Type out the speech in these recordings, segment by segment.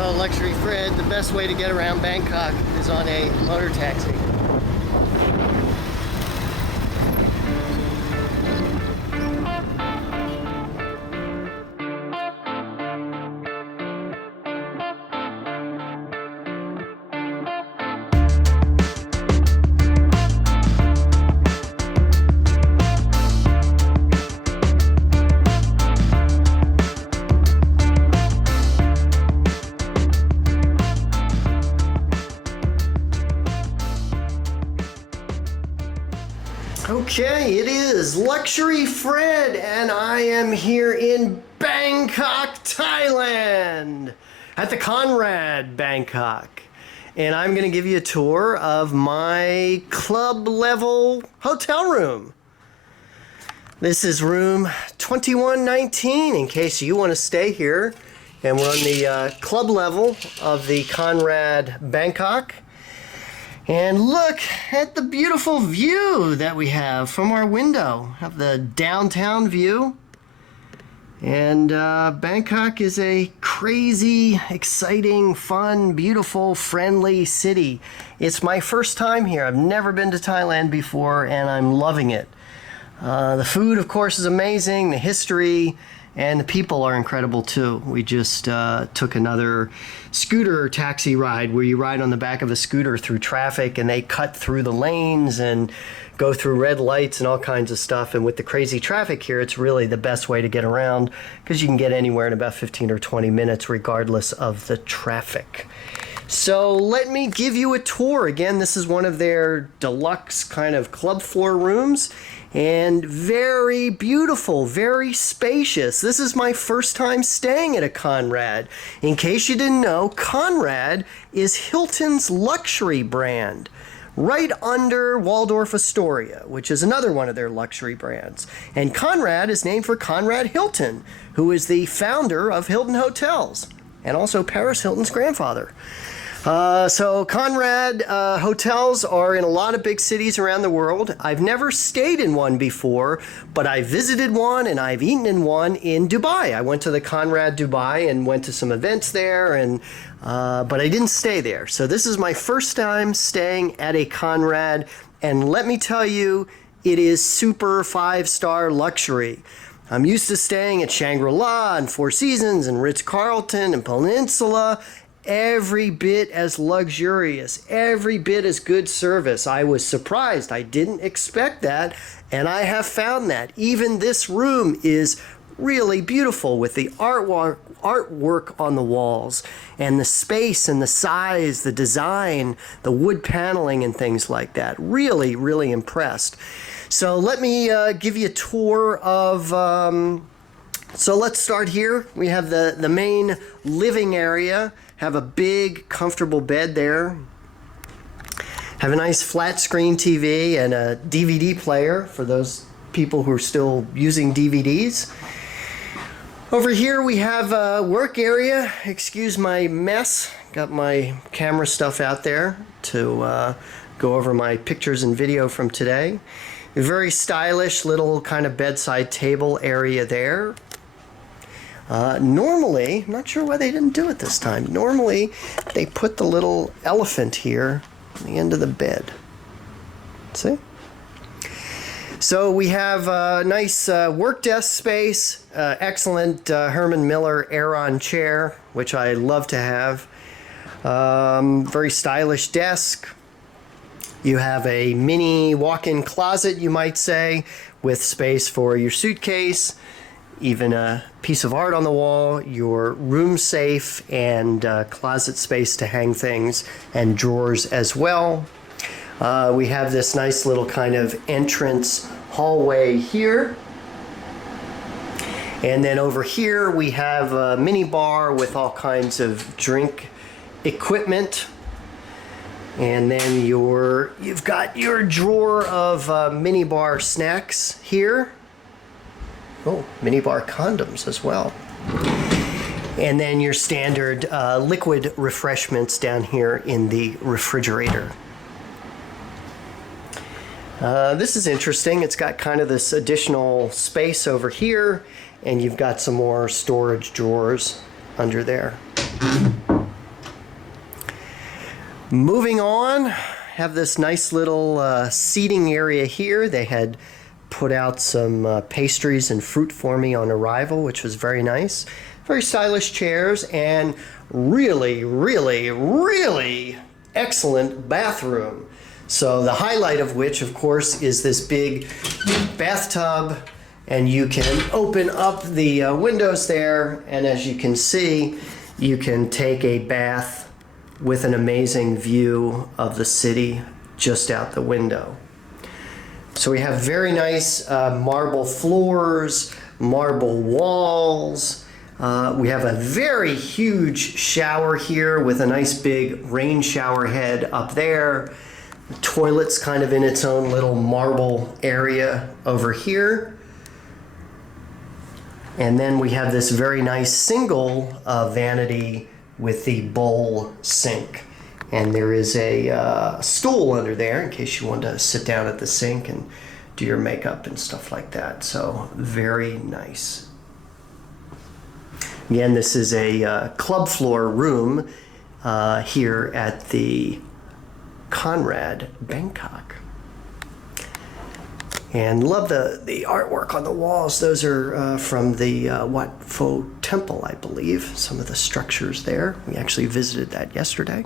So Luxury Fred, the best way to get around Bangkok is on a motor taxi. Okay, it is Luxury Fred, and I am here in Bangkok, Thailand, at the Conrad Bangkok. And I'm going to give you a tour of my club-level hotel room. This is room 2119, in case you want to stay here. And we're on the club level of the Conrad Bangkok. And look at the beautiful view that we have from our window. Have the downtown view. And Bangkok is a crazy, exciting, fun, beautiful, friendly city. It's my first time here. I've never been to Thailand before, and I'm loving it. The food, of course, is amazing. The history and the people are incredible too. We just took another scooter taxi ride where you ride on the back of a scooter through traffic, and they cut through the lanes and go through red lights and all kinds of stuff. And with the crazy traffic here, it's really the best way to get around, because you can get anywhere in about 15 or 20 minutes regardless of the traffic. So let me give you a tour. Again, this is one of their deluxe kind of club floor rooms, and very beautiful, very spacious. This is my first time staying at a Conrad. In case you didn't know, Conrad is Hilton's luxury brand, right under Waldorf Astoria, which is another one of their luxury brands. And Conrad is named for Conrad Hilton, who is the founder of Hilton Hotels, and also Paris Hilton's grandfather. So Conrad hotels are in a lot of big cities around the world. I've never stayed in one before, but I visited one and I've eaten in one in Dubai. I went to the Conrad Dubai and went to some events there, and but I didn't stay there. So this is my first time staying at a Conrad, and let me tell you, it is super 5-star luxury. I'm used to staying at Shangri-La and Four Seasons and Ritz-Carlton and Peninsula. Every bit as luxurious, every bit as good service. I was surprised. I didn't expect that, and I have found that. Even this room is really beautiful with the artwork on the walls, and the space and the size, the design, the wood paneling and things like that. Really, really impressed. So let me give you a tour of... So let's start here. We have the main living area. Have a big, comfortable bed there. Have a nice flat screen TV and a DVD player for those people who are still using DVDs. Over here we have a work area. Excuse my mess. Got my camera stuff out there to go over my pictures and video from today. A very stylish little kind of bedside table area there. Normally, I'm not sure why they didn't do it this time. Normally, they put the little elephant here on the end of the bed. See? So we have a nice work desk space, excellent Herman Miller Aeron chair, which I love to have. Very stylish desk. You have a mini walk-in closet, you might say, with space for your suitcase, even a piece of art on the wall, your room safe, and closet space to hang things, and drawers as well. We have this nice little kind of entrance hallway here. And then over here we have a mini bar with all kinds of drink equipment. And then you've got your drawer of mini bar snacks here. Oh, mini bar condoms as well. And then your standard liquid refreshments down here in the refrigerator. This is interesting. It's got kind of this additional space over here, and you've got some more storage drawers under there. Moving on, have this nice little seating area here. They had put out some pastries and fruit for me on arrival, which was very nice. Very stylish chairs and really, really, really excellent bathroom. So the highlight of which, of course, is this big bathtub, and you can open up the windows there, and as you can see, you can take a bath with an amazing view of the city just out the window. So we have very nice marble floors, marble walls. We have a very huge shower here with a nice big rain shower head up there. The toilet's kind of in its own little marble area over here. And then we have this very nice single vanity with the bowl sink. And there is a stool under there in case you want to sit down at the sink and do your makeup and stuff like that. So very nice. Again, this is a club floor room here at the Conrad Bangkok. And love the artwork on the walls. Those are from the Wat Pho Temple, I believe. Some of the structures there. We actually visited that yesterday.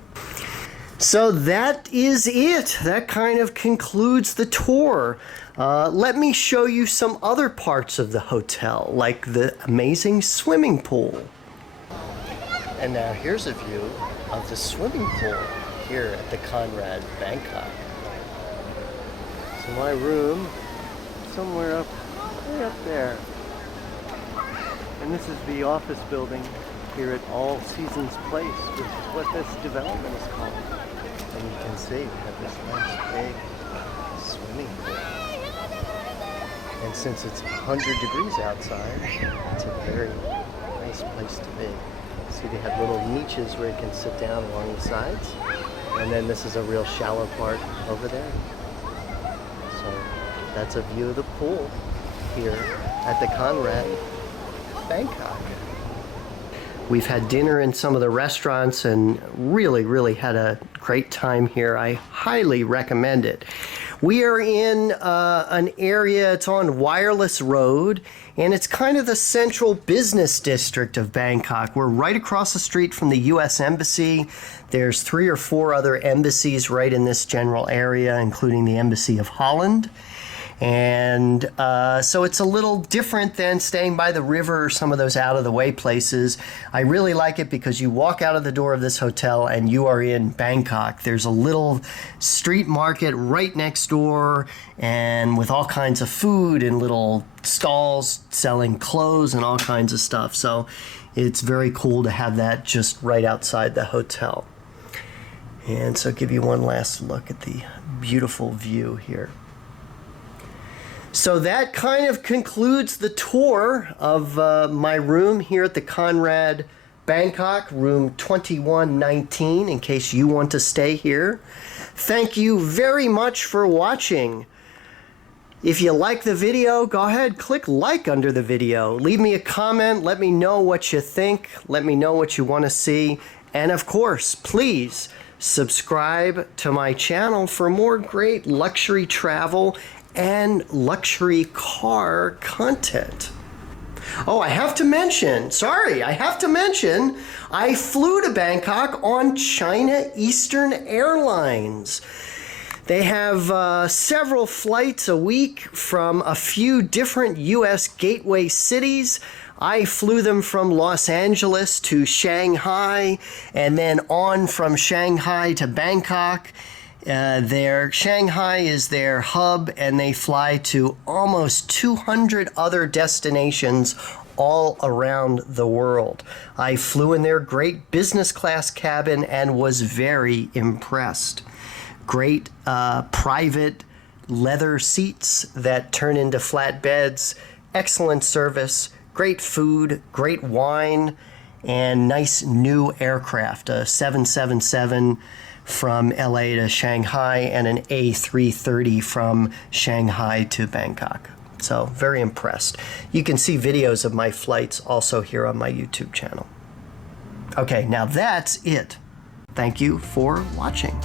So that is it. That kind of concludes the tour. Let me show you some other parts of the hotel, like the amazing swimming pool. And now here's a view of the swimming pool here at the Conrad Bangkok. So my room, somewhere way up there. And this is the office building here at All Seasons Place, which is what this development is called. And you can see we have this nice big swimming pool. And since it's 100 degrees outside, it's a very nice place to be. See, they have little niches where you can sit down along the sides. And then this is a real shallow part over there. So that's a view of the pool here at the Conrad Bangkok. We've had dinner in some of the restaurants and really had a great time here. I highly recommend it. We are in an area, it's on Wireless Road, and it's kind of the central business district of Bangkok. We're right across the street from the U.S. Embassy. There's 3 or 4 other embassies right in this general area, including the Embassy of Holland. And so it's a little different than staying by the river or some of those out-of-the-way places. I really like it because you walk out of the door of this hotel and you are in Bangkok. There's a little street market right next door, and with all kinds of food and little stalls selling clothes and all kinds of stuff. So it's very cool to have that just right outside the hotel. And so I'll give you one last look at the beautiful view here. So that kind of concludes the tour of my room here at the Conrad Bangkok, room 2119, in case you want to stay here. Thank you very much for watching. If you like the video, go ahead, click like under the video. Leave me a comment, let me know what you think, let me know what you want to see. And of course, please subscribe to my channel for more great luxury travel and luxury car content. Oh, I have to mention, I flew to Bangkok on China Eastern Airlines. They have several flights a week from a few different U.S. gateway cities. I flew them from Los Angeles to Shanghai, and then on from Shanghai to Bangkok. Shanghai is their hub, and they fly to almost 200 other destinations all around the world. I flew in their great business class cabin and was very impressed. Great private leather seats that turn into flat beds, excellent service, great food, great wine, and nice new aircraft, a 777 from LA to Shanghai and an A330 from Shanghai to Bangkok. So very impressed. You can see videos of my flights also here on my YouTube channel. Okay, now that's it. Thank you for watching.